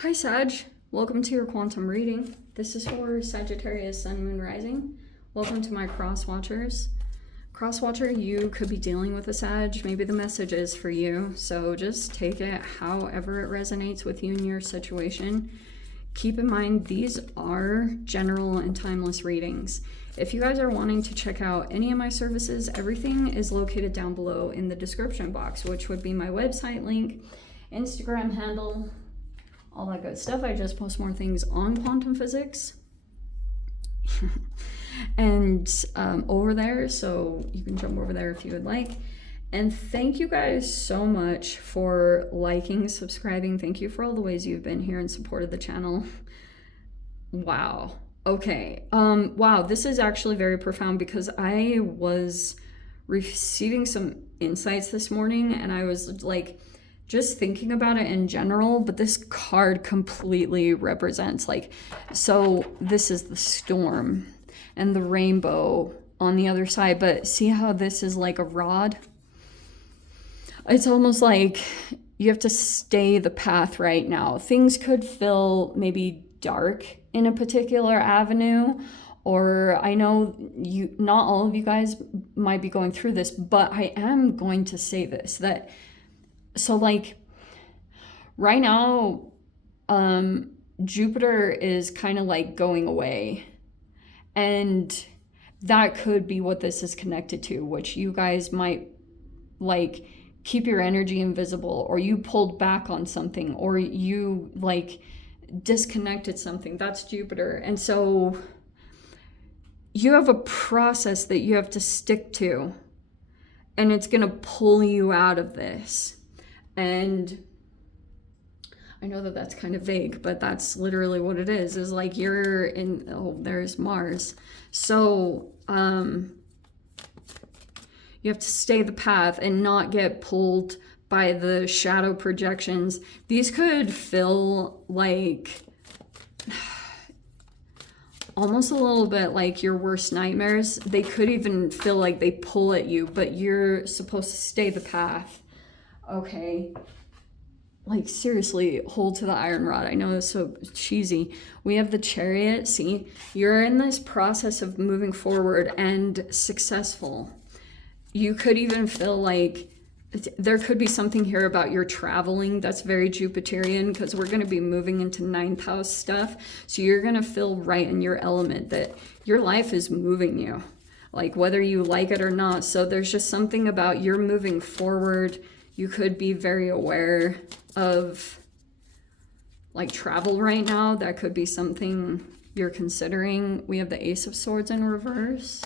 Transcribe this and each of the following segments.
Hi Sag, welcome to your quantum reading. This is for Sagittarius, Sun, Moon, Rising. Welcome to my cross watchers. Cross watcher, you could be dealing with a Sag. Maybe the message is for you. So just take it however it resonates with you and your situation. Keep in mind, these are general and timeless readings. If you guys are wanting to check out any of my services, everything is located down below in the description box, which would be my website link, Instagram handle, all that good stuff. I just post more things on quantum physics and over there, so you can jump over there if you would like. And thank you guys so much for liking, subscribing. Thank you for all the ways you've been here and supported the channel. Wow. Okay. Wow, this is actually very profound because I was receiving some insights this morning and I was like just thinking about it in general, but this card completely represents so this is the storm and the rainbow on the other side, but see how this is like a rod? It's almost like you have to stay the path right now. Things could feel maybe dark in a particular avenue, or I know not all of you guys might be going through this, but I am going to say this, that so right now, Jupiter is kind of like going away, and that could be what this is connected to, which you guys might keep your energy invisible, or you pulled back on something, or you disconnected something. That's Jupiter. And so you have a process that you have to stick to, and it's going to pull you out of this. And I know that that's kind of vague, but that's literally what it is like you're in, oh, there's Mars. So you have to stay the path and not get pulled by the shadow projections. These could feel like almost a little bit like your worst nightmares. They could even feel like they pull at you, but you're supposed to stay the path. Okay, seriously, hold to the iron rod. I know it's so cheesy. We have the Chariot. See, you're in this process of moving forward and successful. You could even feel like there could be something here about your traveling. That's very Jupiterian, because we're going to be moving into 9th house stuff. So you're going to feel right in your element, that your life is moving you, whether you like it or not. So there's just something about you're moving forward. You could be very aware of travel right now. That could be something you're considering. We have the Ace of Swords in reverse.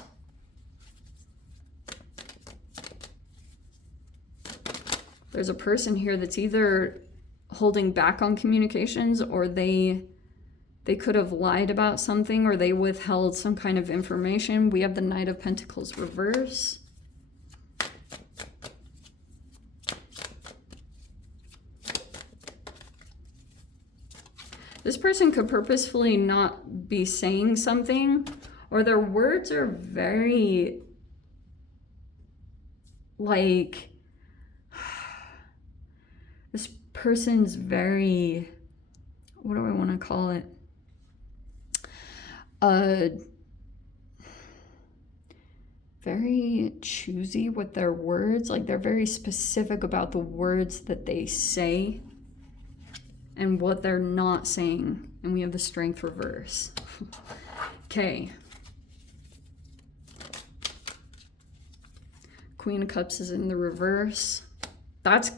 There's a person here that's either holding back on communications, or they could have lied about something, or they withheld some kind of information. We have the Knight of Pentacles reverse. This person could purposefully not be saying something, or their words are very this person's very, what do I want to call it? Very choosy with their words. They're very specific about the words that they say and what they're not saying. And we have the Strength reverse. Okay. Queen of Cups is in the reverse. That's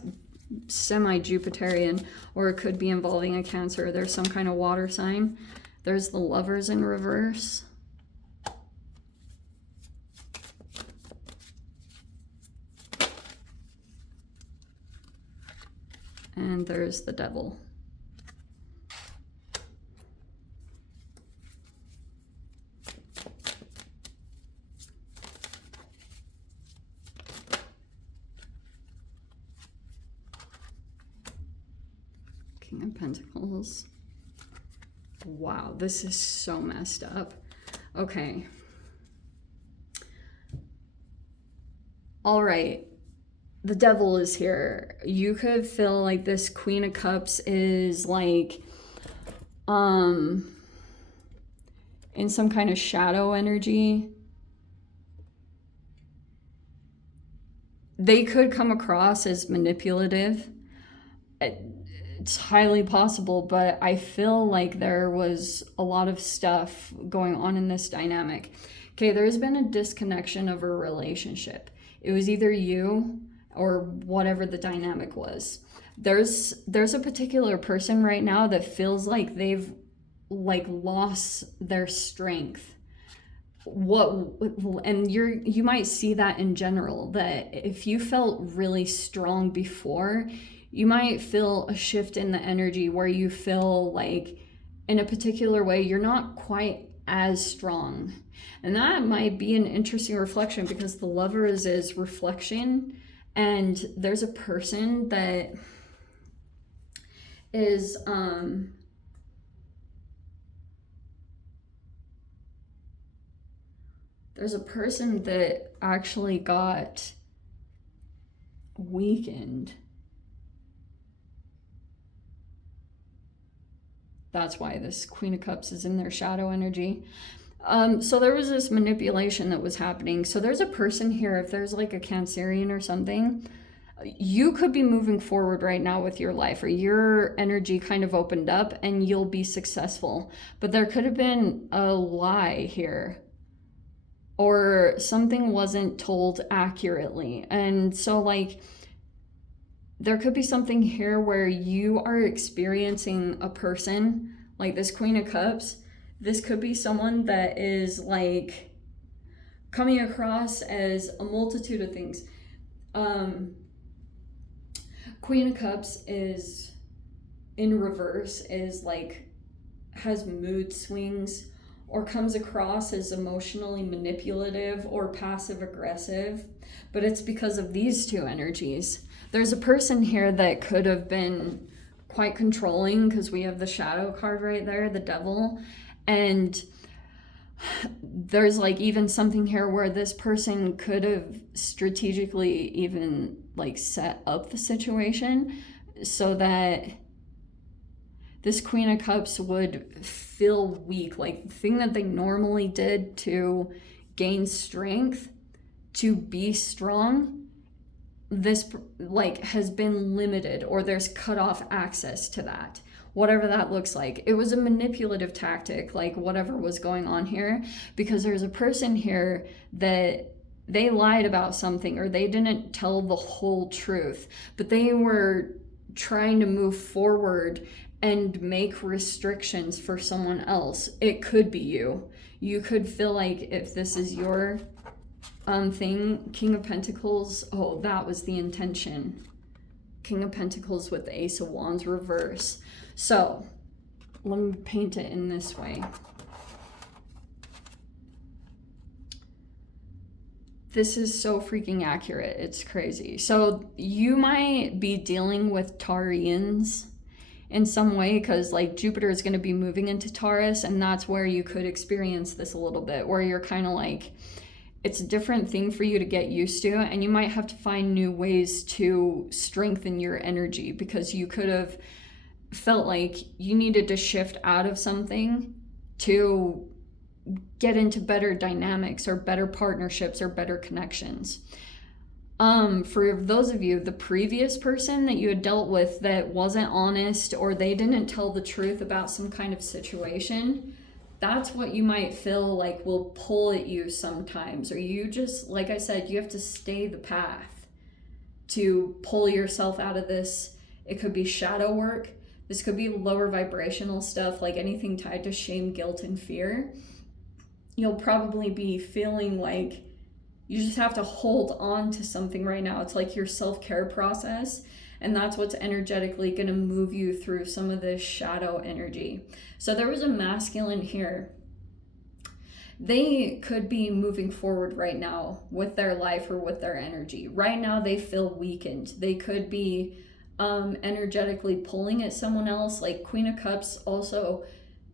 semi-Jupiterian, or it could be involving a Cancer. There's some kind of water sign. There's the Lovers in reverse. And there's the Devil. King of Pentacles. Wow, this is so messed up. Okay. All right. The Devil is here. You could feel like this Queen of Cups is in some kind of shadow energy. They could come across as manipulative. It's highly possible, but I feel like there was a lot of stuff going on in this dynamic. Okay, there's been a disconnection of a relationship. It was either you or whatever the dynamic was. There's a particular person right now that feels like they've like lost their strength. And you might see that in general, that if you felt really strong before, you might feel a shift in the energy where you feel like in a particular way you're not quite as strong. And that might be an interesting reflection, because the Lovers is reflection, and there's a person that is there's a person that actually got weakened. That's why this Queen of Cups is in their shadow energy. So there was this manipulation that was happening. So there's a person here, if there's like a Cancerian or something, you could be moving forward right now with your life, or your energy kind of opened up and you'll be successful. But there could have been a lie here, or something wasn't told accurately. And so like there could be something here where you are experiencing a person like this Queen of Cups. This could be someone that is like coming across as a multitude of things. Queen of Cups is in reverse, is like has mood swings, or comes across as emotionally manipulative or passive aggressive, but it's because of these two energies. There's a person here that could have been quite controlling, because we have the shadow card right there, the devil, and there's like even something here where this person could have strategically even like set up the situation so that this Queen of Cups would feel weak. Like the thing that they normally did to gain strength, to be strong, this like has been limited, or there's cut off access to that. Whatever that looks like. It was a manipulative tactic, like whatever was going on here, because there's a person here that they lied about something, or they didn't tell the whole truth, but they were trying to move forward and make restrictions for someone else. It could be you. You could feel like if this is your thing, King of Pentacles, oh, that was the intention. King of Pentacles with the Ace of Wands reverse. So let me paint it in this way. This is so freaking accurate. It's crazy. So you might be dealing with Taurians in some way, because like Jupiter is going to be moving into Taurus, and that's where you could experience this a little bit, where you're kind of like, it's a different thing for you to get used to, and you might have to find new ways to strengthen your energy, because you could have felt like you needed to shift out of something to get into better dynamics or better partnerships or better connections. For those of you, the previous person that you had dealt with that wasn't honest, or they didn't tell the truth about some kind of situation, that's what you might feel like will pull at you sometimes. Or you just, like I said, you have to stay the path to pull yourself out of this. It could be shadow work. This could be lower vibrational stuff, like anything tied to shame, guilt, and fear. You'll probably be feeling like you just have to hold on to something right now. It's like your self-care process, and that's what's energetically going to move you through some of this shadow energy. So there was a masculine here. They could be moving forward right now with their life or with their energy. Right now they feel weakened. They could be energetically pulling at someone else. Like Queen of Cups also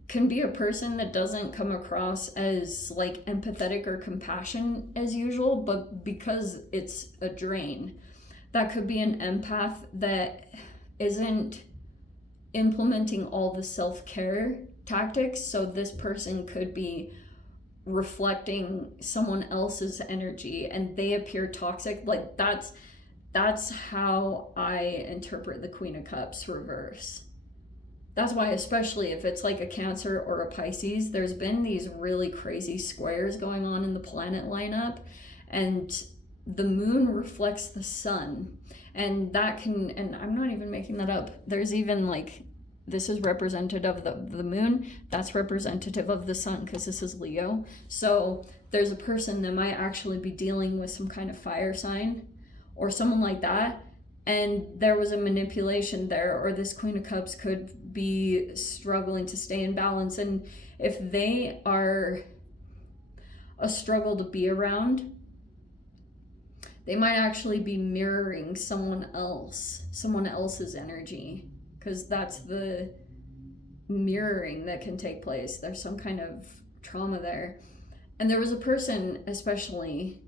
can be a person that doesn't come across as like empathetic or compassion as usual, but because it's a drain. That could be an empath that isn't implementing all the self-care tactics. So this person could be reflecting someone else's energy and they appear toxic. Like that's how I interpret the Queen of Cups reverse. That's why, especially if it's like a Cancer or a Pisces, there's been these really crazy squares going on in the planet lineup, and the moon reflects the sun. And that can, and I'm not even making that up, there's even like, this is representative of the moon, that's representative of the sun, because this is Leo. So there's a person that might actually be dealing with some kind of fire sign or someone like that, and there was a manipulation there, or this Queen of Cups could be struggling to stay in balance. And if they are a struggle to be around, they might actually be mirroring someone else's energy, because that's the mirroring that can take place. There's some kind of trauma there. And there was a person, especially,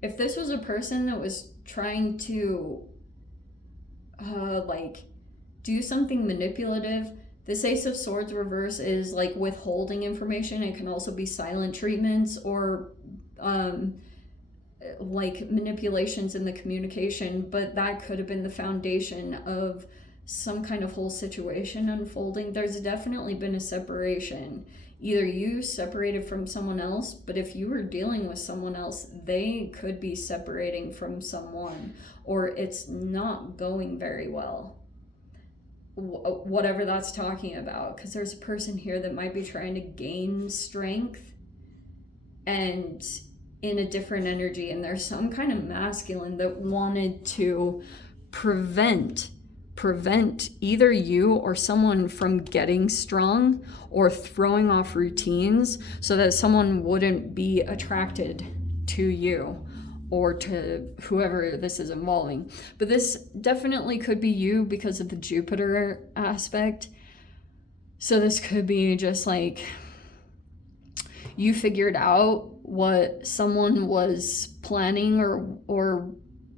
if this was a person that was trying to like do something manipulative, this Ace of Swords reverse is like withholding information. It can also be silent treatments or like manipulations in the communication, but that could have been the foundation of some kind of whole situation unfolding. There's definitely been a separation. Either you separated from someone else, but if you were dealing with someone else, they could be separating from someone, or it's not going very well. Whatever that's talking about, because there's a person here that might be trying to gain strength and in a different energy, and there's some kind of masculine that wanted to prevent either you or someone from getting strong or throwing off routines so that someone wouldn't be attracted to you or to whoever this is involving. But this definitely could be you because of the Jupiter aspect. So this could be just like you figured out what someone was planning or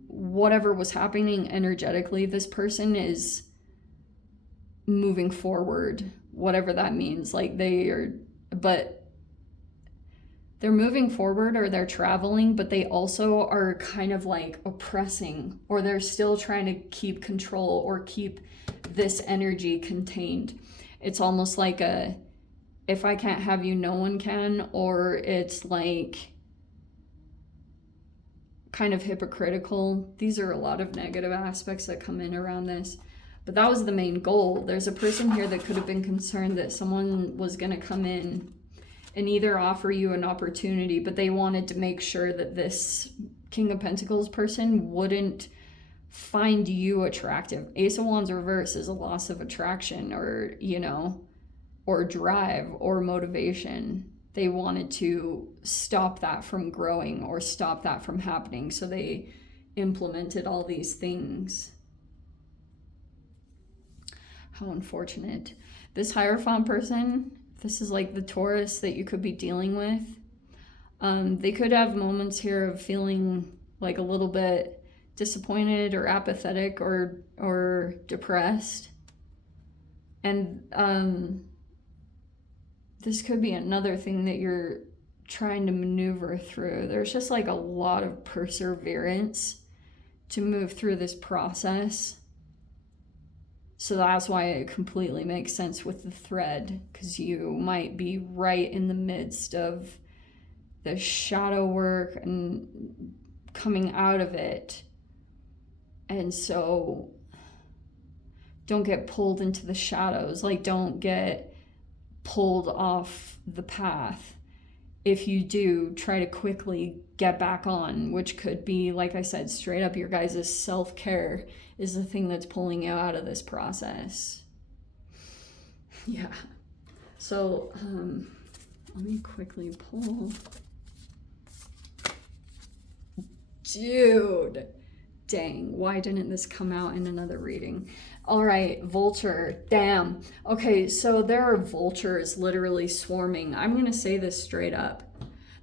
whatever was happening energetically. This person is moving forward, whatever that means. Like but they're moving forward, or they're traveling, but they also are kind of like oppressing, or they're still trying to keep control or keep this energy contained. It's almost like if I can't have you, no one can, or it's like kind of hypocritical. These are a lot of negative aspects that come in around this, but that was the main goal. There's a person here that could have been concerned that someone was going to come in and either offer you an opportunity, but they wanted to make sure that this King of Pentacles person wouldn't find you attractive. Ace of Wands reverse is a loss of attraction, or or drive or motivation. They wanted to stop that from growing or stop that from happening. So they implemented all these things. How unfortunate. This Hierophant person, this is like the Taurus that you could be dealing with. They could have moments here of feeling like a little bit disappointed or apathetic or depressed. And this could be another thing that you're trying to maneuver through. There's just like a lot of perseverance to move through this process. So that's why it completely makes sense with the thread, because you might be right in the midst of the shadow work and coming out of it. And so don't get pulled into the shadows. Like, don't get pulled off the path. If you do, try to quickly get back on, which could be, like I said, straight up your guys' self-care is the thing that's pulling you out of this process. Yeah. So, let me quickly pull. Dude. Dang, why didn't this come out in another reading? All right, vulture, damn. Okay, so there are vultures literally swarming. I'm gonna say this straight up.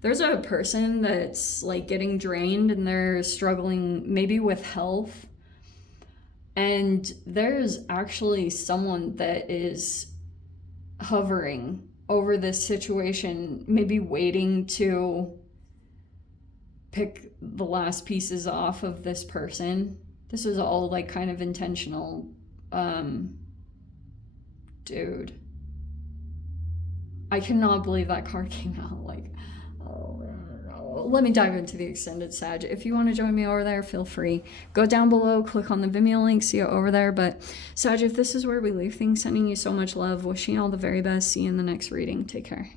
There's a person that's like getting drained and they're struggling maybe with health. And there's actually someone that is hovering over this situation, maybe waiting to pick the last pieces off of this person. This was all like kind of intentional. Dude, I cannot believe that card came out. Like, oh, let me dive into the extended Sag. If you want to join me over there, feel free. Go down below, click on the Vimeo link, see it over there. But Sag, if this is where we leave things, sending you so much love, wishing you all the very best. See you in the next reading. Take care.